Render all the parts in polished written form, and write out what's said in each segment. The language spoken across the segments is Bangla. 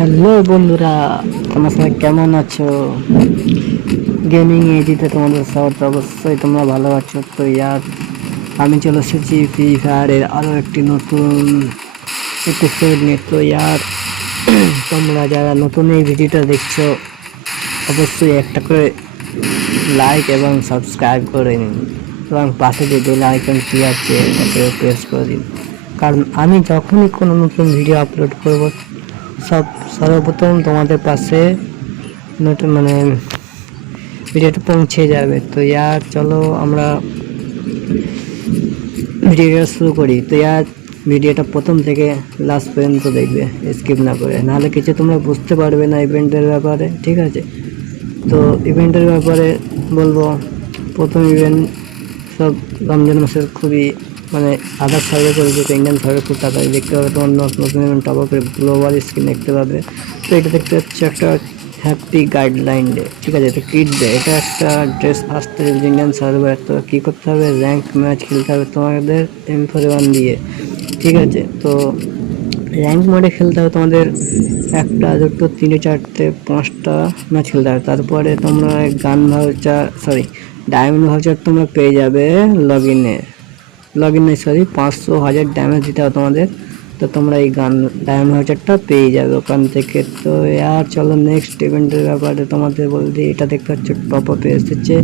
হ্যালো বন্ধুরা, তোমরা সবাই কেমন আছো? গেমিং এডিতে তোমাদের স্বাগত। অবশ্যই তোমরা ভালো আছো তো ইয়ার। আমি চলে এসেছি ফ্রি ফায়ারের আরও একটি নতুন এপিসোড নিয়ে। তো ইয়ার তোমরা যারা নতুন এই ভিডিওটা দেখছো অবশ্যই একটা করে লাইক এবং সাবস্ক্রাইব করে নিন এবং পাশে যে বেল আইকনটি আছে ওটাও প্রেস করে দিন, কারণ আমি যখনই কোনো নতুন ভিডিও আপলোড করব সর্বপ্রথম তোমাদের পাশে ভিডিওটা পৌঁছে যাবে। তো ইয়ার চলো আমরা ভিডিওটা শুরু করি। তো ইয়ার ভিডিওটা প্রথম থেকে লাস্ট পর্যন্ত দেখবে, স্কিপ না করে, নাহলে কিছু তোমরা বুঝতে পারবে না ইভেন্টের ব্যাপারে। ঠিক আছে, তো ইভেন্টের ব্যাপারে বলবো, প্রথম ইভেন্ট সব রমজান মাসের খুবই আদার সার্ভে চলছে, তো ইন্ডিয়ান সার্ভে খুব তাড়াতাড়ি দেখতে পাবে। তোমার নতুন ইভেন্ট টপ আপের গ্লোবাল স্ক্রিন দেখতে পাবে। তো এটা দেখতে হচ্ছে একটা হ্যাপি গাইডলাইন ডে। ঠিক আছে, তো কিট ডে, এটা একটা ড্রেস আসতে ইন্ডিয়ান সার্ভার। তো কী করতে হবে, র্যাঙ্ক ম্যাচ খেলতে হবে তোমাদের M41 দিয়ে। ঠিক আছে, তো র্যাঙ্ক মোডে খেলতে হবে তোমাদের একটা দুটো তিনটে চারটে পাঁচটা ম্যাচ খেলতে হবে। তারপরে তোমরা গান ভাউচার ডায়মন্ড ভাউচার তোমরা পেয়ে যাবে লগ ইনে 500,000 ড্যামেজ দিতে হবে তোমাদের। তো তোমরা এই ডায়মন্ড ভাউচারটা পেয়ে যাবে ওখান থেকে। তো আর চলো নেক্সট ইভেন্টের ব্যাপারে তোমাদের বলতে, এটা দেখতে হচ্ছে টপ আপে এসেছে।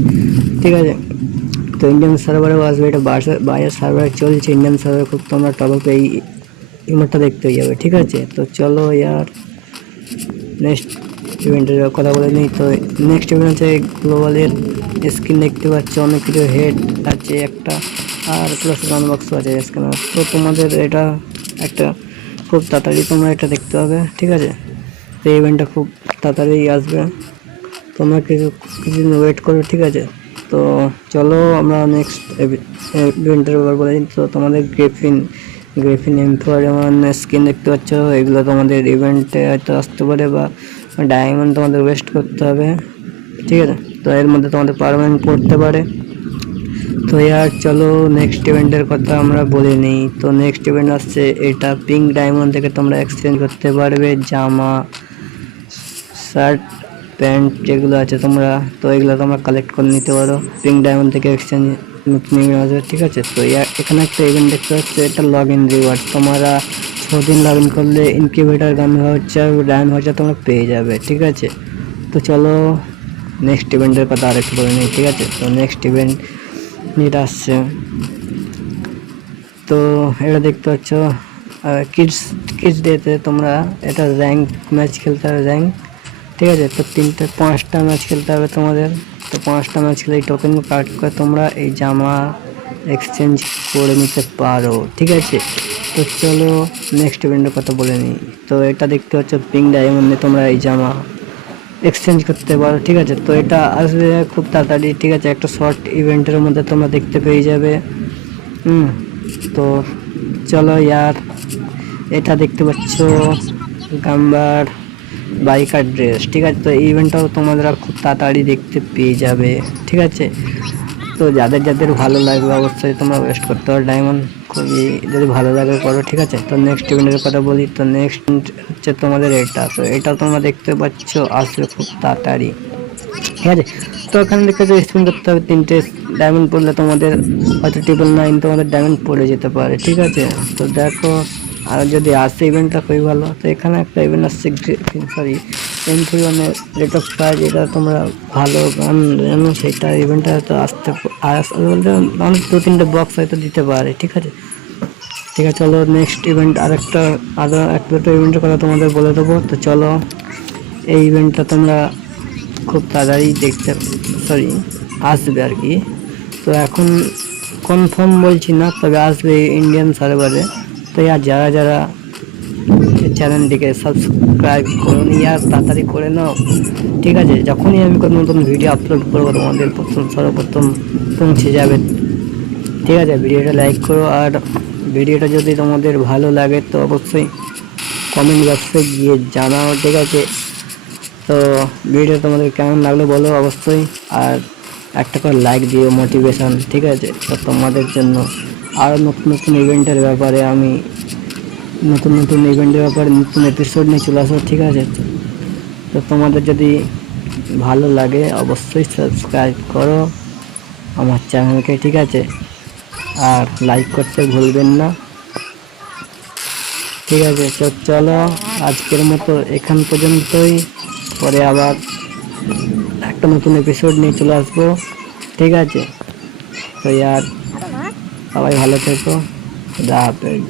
ঠিক আছে, তো ইন্ডিয়ান সার্ভারেও আসবে, এটা বাইরের সার্ভারে চলছে ইন্ডিয়ান সার্ভার। খুব তোমরা টপ আপে এই ইমোটটা দেখতে হয়ে যাবে। ঠিক আছে, তো চলো ইয়ার নেক্সট ইভেন্টের কথা বলে নিই। তো নেক্সট ইভেন্ট হচ্ছে গ্লোবালের স্ক্রিন দেখতে পাচ্ছ, অনেক কিছু হেড আছে একটা, আর প্লাস গান বক্স আছে স্ক্যানার। তো তোমাদের এটা একটা খুব তাড়াতাড়ি তোমরা এটা দেখতে হবে। ঠিক আছে, তো এই ইভেন্টটা খুব তাড়াতাড়ি আসবে, তোমরা কিছুদিন ওয়েট করবে। ঠিক আছে, তো চলো আমরা নেক্সট ইভেন্টের ব্যাপার বলে দিই। তো তোমাদের গ্রেফিন M41 স্কিন দেখতে পাচ্ছ, এগুলো তোমাদের ইভেন্টে হয়তো আসতে পারে বা ডায়মন্ড তোমাদের ওয়েস্ট করতে হবে। ঠিক আছে, তো এর মধ্যে তোমাদের পারমানেন্ট পড়তে পারে। তো ইয়ার চলো নেক্সট ইভেন্টের কথা আমরা বলে নিই। তো নেক্সট ইভেন্ট আসছে এটা, পিঙ্ক ডায়মন্ড থেকে তোমরা এক্সচেঞ্জ করতে পারবে জামা, শার্ট, প্যান্ট যেগুলো আছে তোমরা, তো এগুলো তোমরা কালেক্ট করে নিতে পারো পিঙ্ক ডায়মন্ড থেকে এক্সচেঞ্জ নতুন ইভেন্ট আসবে। ঠিক আছে, তো এখানে একটা ইভেন্ট দেখতে পাচ্ছ, এটা লগ ইন রিওয়ার্ড। তোমরা 6 দিন লগ ইন করলে ইনকিউবেটার গান ভাউচার ডায়মন্ড ভাউচার তোমরা পেয়ে যাবে। ঠিক আছে, তো চলো নেক্সট ইভেন্টের কথা আরেকটু বলে নিই। ঠিক আছে, তো নেক্সট ইভেন্ট যেটা আসছে, তো এটা দেখতে পাচ্ছ কিডস ডেতে তোমরা এটা র্যাঙ্ক ম্যাচ খেলতে হবে, র্যাঙ্ক। ঠিক আছে, তো 5টা ম্যাচ খেলতে হবে তোমাদের। তো 5টা ম্যাচ খেলে এই টোকেন কার্ড করে তোমরা এই জামা এক্সচেঞ্জ করে নিতে পারো। ঠিক আছে, তো চলো নেক্সট ইভেন্টের কথা বলে নিই। তো এটা দেখতে পাচ্ছ পিঙ্ক ডায়মন্ডে তোমরা এই জামা এক্সচেঞ্জ করতে পারো। ঠিক আছে, তো এটা আসবে খুব তাড়াতাড়ি। ঠিক আছে, একটা শর্ট ইভেন্টের মধ্যে তোমরা দেখতে পেয়ে যাবে। তো চলো ইয়ার, এটা দেখতে পাচ্ছ গাম্বার বাইকার ড্রেস। ঠিক আছে, তো এই ইভেন্টটাও তোমাদের খুব তাড়াতাড়ি দেখতে পেয়ে যাবে। ঠিক আছে, তো যাদের ভালো লাগবে অবশ্যই তোমরা ওয়েস্ট করতে পারো ডায়মন্ড, খুবই যদি ভালো লাগে করো। ঠিক আছে, তো নেক্সট ইভেন্টের কথা বলি। তো নেক্সট হচ্ছে তোমাদের এটা, তো এটা তোমরা দেখতে পাচ্ছ আসবে খুব তাড়াতাড়ি। ঠিক আছে, তো এখানে দেখতে স্পিন করতে হবে 3টে ডায়মন্ড পড়লে তোমাদের হয়তো 999 তোমাদের ডায়মন্ড পড়ে যেতে পারে। ঠিক আছে, তো দেখো, আর যদি আসে ইভেন্টটা খুবই ভালো। তো এখানে একটা ইভেন্ট আসছে M41 রেট অফ ফায়ার, যেটা তোমরা ভালো গান জানো সেটা ইভেন্টটা হয়তো আসতে বলতে অনেক 2-3টে বক্স হয়তো দিতে পারে। ঠিক আছে, ঠিক আছে, চলো নেক্সট ইভেন্ট আরও এক দুটো ইভেন্টের কথা তোমাদের বলে দেবো। তো চলো এই ইভেন্টটা তোমরা খুব তাড়াতাড়ি আসবে আর কি। তো এখন কনফার্ম বলছি না, তবে আসবে ইন্ডিয়ান সার্ভারে। তো আর যারা চ্যানেলটিকে সাবস্ক্রাইব করুন, ইয়ার তাড়াতাড়ি করে নাও। ঠিক আছে, যখনই আমি কোনো নতুন ভিডিও আপলোড করবো তোমাদের সর্বপ্রথম পৌঁছে যাবে। ঠিক আছে, ভিডিওটা লাইক করো, আর ভিডিওটা যদি তোমাদের ভালো লাগে তো অবশ্যই কমেন্ট বক্সে গিয়ে জানাও। ঠিক আছে, তো ভিডিও তোমাদের কেমন লাগলো বলো অবশ্যই, আর একটা করে লাইক দিও মোটিভেশন। ঠিক আছে, তো তোমাদের জন্য আরও নতুন নতুন ইভেন্টের ব্যাপারে আমি নতুন নতুন ইভেন্টের ব্যাপারে নতুন এপিসোড নিয়ে চলে আসবো, ঠিক আছে? তো তোমাদের যদি ভালো লাগে অবশ্যই সাবস্ক্রাইব করো আমার চ্যানেলকে, ঠিক আছে? আর লাইক করতে ভুলবেন না, ঠিক আছে? তো চলো আজকের মতো এখান পর্যন্তই, পরে আবার একটা নতুন এপিসোড নিয়ে চলে আসবো, ঠিক আছে? তো ইয়ার সবাই ভালো থেকো, খুদা হাফেজ।